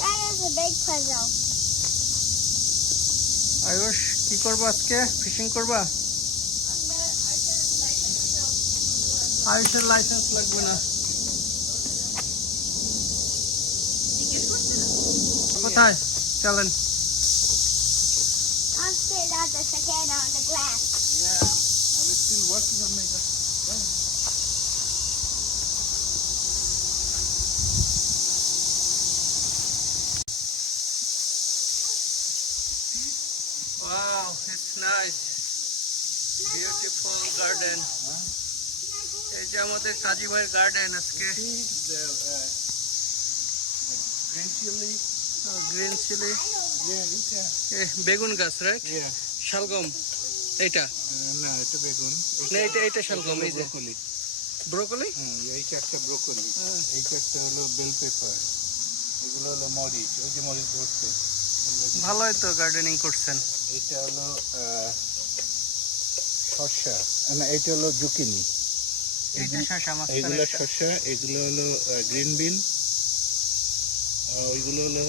That is a big puzzle. Ayush কি করবো আজকে? ফিশিং করবা? আয়ুষের লাইসেন্স লাগবে না। কোথায় চলেন? I'm straight out the second on the glass. Yeah, I'm still working on my. Wow, it's nice. Beautiful garden. এই যে আমাদের কাজী ভাইয়ের গার্ডেন আজকে। Green chili. Green chili, Yeah, বেগুন গাছ, রাইট? yeah. শালগম এইটা না, এটা বেগুন। না, এটা শালগম। এই যে ব্রোকলি। ব্রোকলি। হ্যাঁ, এইটা একটা ব্রোকলি। এইটা একটা হলো বেল পেপার। এগুলো হলো মরিচ। ওই যে মরিচ ধরছে। ভালোই তো গার্ডেনিং করছেন। এটা হলো শসা। না, এটা হলো জুকিনি। এইটা শসা মাঝখানে। এইগুলো শসা, এগুলো হলো গ্রিন বিন, ওইগুলো হলো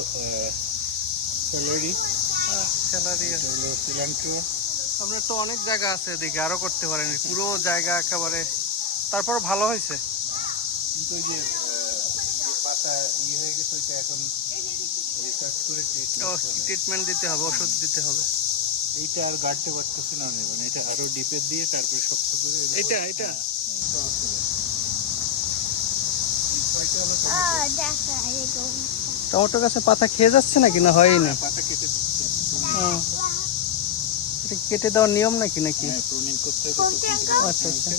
স্যালারি, স্যালারি। এটা হলো সিলান্ট্রো। আপনার তো অনেক জায়গা আছে এদিকে, আরো করতে পারেন। পুরো জায়গা একেবারে, তারপর ভালো হয়েছে। কিন্তু ওই যে পাতা ইয়ে হয়ে গেছে, ওইটা এখন রিসার্চ করে ট্রিটমেন্ট দিতে হবে, ওষুধ দিতে হবে। এইটা আর গাড়তে পারতেছে না, মানে এটা আরো ডিপে দিয়ে তারপরে শক্ত করে এটা Oh, that's right. It goes. Tomato গাছে পাতা খেয়ে যাচ্ছে নাকি, না হয়ই না? পাতা কেটে দিচ্ছে। এটা কেটে দেওয়ার নিয়ম নাকি? হ্যাঁ, প্রুনিং করতে হবে। Pumpkin go? আচ্ছা আচ্ছা।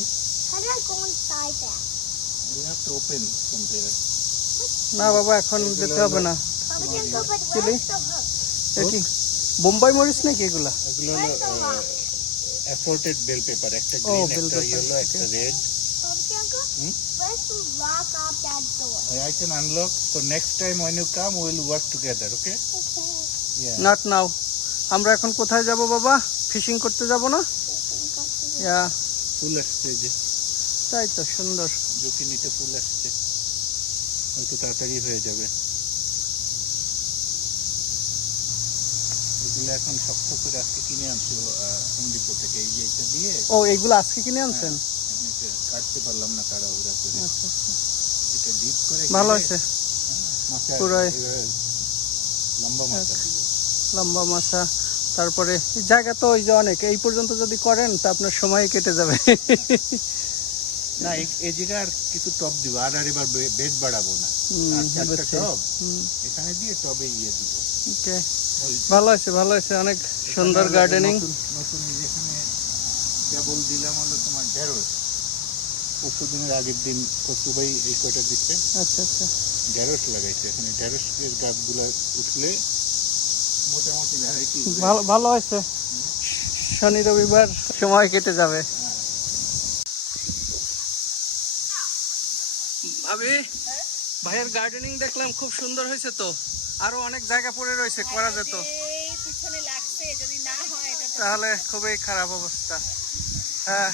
How do I go inside that? You have to open from there. না বাবা, এখন যেতে হবে না। Pumpkin go, but Chili? where's the hook? এটি বোম্বাই মরিচ নাকি এগুলা? এগুলো হলো অ্যাসর্টেড বেল পেপার, একটা ও, গ্রিন, bell একটা pepper, ইয়েলো, একটা red. Pumpkin go? Where's the lock off that door? I can unlock. So next time when you come, we will work together. Okay? Okay. Yeah. Not now. আমরা এখন কোথায় যাব বাবা? Fishing করতে যাব না? ইয়া, ফুল আসছে যে, তাই তো, সুন্দর। জুকিনিতে ফুল আসছে, হয়তো তাড়াতাড়ি হয়ে যাবে। এগুলো এখন শক্ত করে আজকে কিনে আনছো হোম ডিপো থেকে। এই যে এটা দিয়ে ও, এইগুলো আজকে কিনে আনছেন? আমি এটা কাটতে পারলাম না তাড়াহুড়া করে। আচ্ছা আচ্ছা, এটা ডিপ করে ভালো খেলে আছে। মাথা পুরাই এভাবে লম্বা মাথা দিবে। লম্বা মাছা। তারপরে এই জায়গা তো ওই যে অনেক, এই পর্যন্ত যদি করেন তা আপনার সময় কেটে যাবে। না, এই জায়গায় আর কিছু টব দিব, আর এবার বেড বাড়াবো না। আর চারটা বুঝছি। টব এখানে দিয়ে টবে ইয়ে দিব। ওকে, ভালো আছে, ভালো আছে, অনেক সুন্দর গার্ডেনিং। নতুন এখানে কেবল দিলাম হলো তোমার ঢেঁড়স। পরশুদিনের আগের দিন কচু ভাই এই কয়টা দিচ্ছে। আচ্ছা আচ্ছা, ঢেঁড়স লাগাইছে এখানে। ঢেঁড়সের গাছগুলো উঠলে মোটামুটি ভ্যারাইটি। ভালো ভালো হয়েছে। শনি রবিবার সময় কেটে যাবে। ভাবি, ভাইয়ের গার্ডেনিং দেখলাম খুব সুন্দর হয়েছে তো। আরো অনেক জায়গা পড়ে রয়েছে, করা যেত। তাহলে খুবই খারাপ অবস্থা। হ্যাঁ,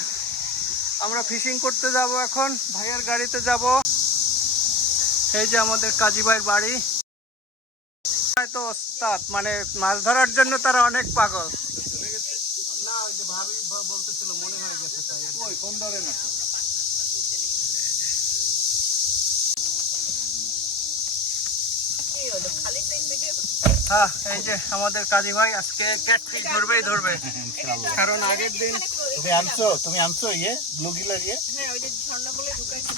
আমরা ফিশিং করতে যাব এখন, ভাইয়ের গাড়িতে যাব। এই যে আমাদের কাজী ভাইয়ের বাড়ি। তো ওস্তাদ, মানে মাছ ধরার জন্য তারা অনেক পাগল। না, ওই যে ভাবি বলতেছিল মনে হয়ে গেছে, তাই। ওই কোন ধরে না হ্যাঁ, এই যে আমাদের কাজী ভাই আজকে ক্যাটফিশ ধরবেই ধরবে। কারণ আগের দিন তুমি আনছো ইয়ে ব্লু গিলার ইয়ে। হ্যাঁ, ওই যে ঝর্ণা বলে ঢুকাইছি।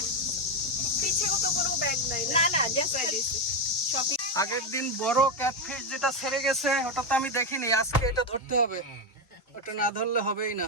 পিছে তো কোনো ব্যাগ নাই। না না, জাস্ট দিছি। শপিং। আগের দিন বড় ক্যাটফিশ যেটা ছেড়ে গেছে, ওটা তো আমি দেখিনি। আজকে এটা ধরতে হবে, ওটা না ধরলে হবেই না।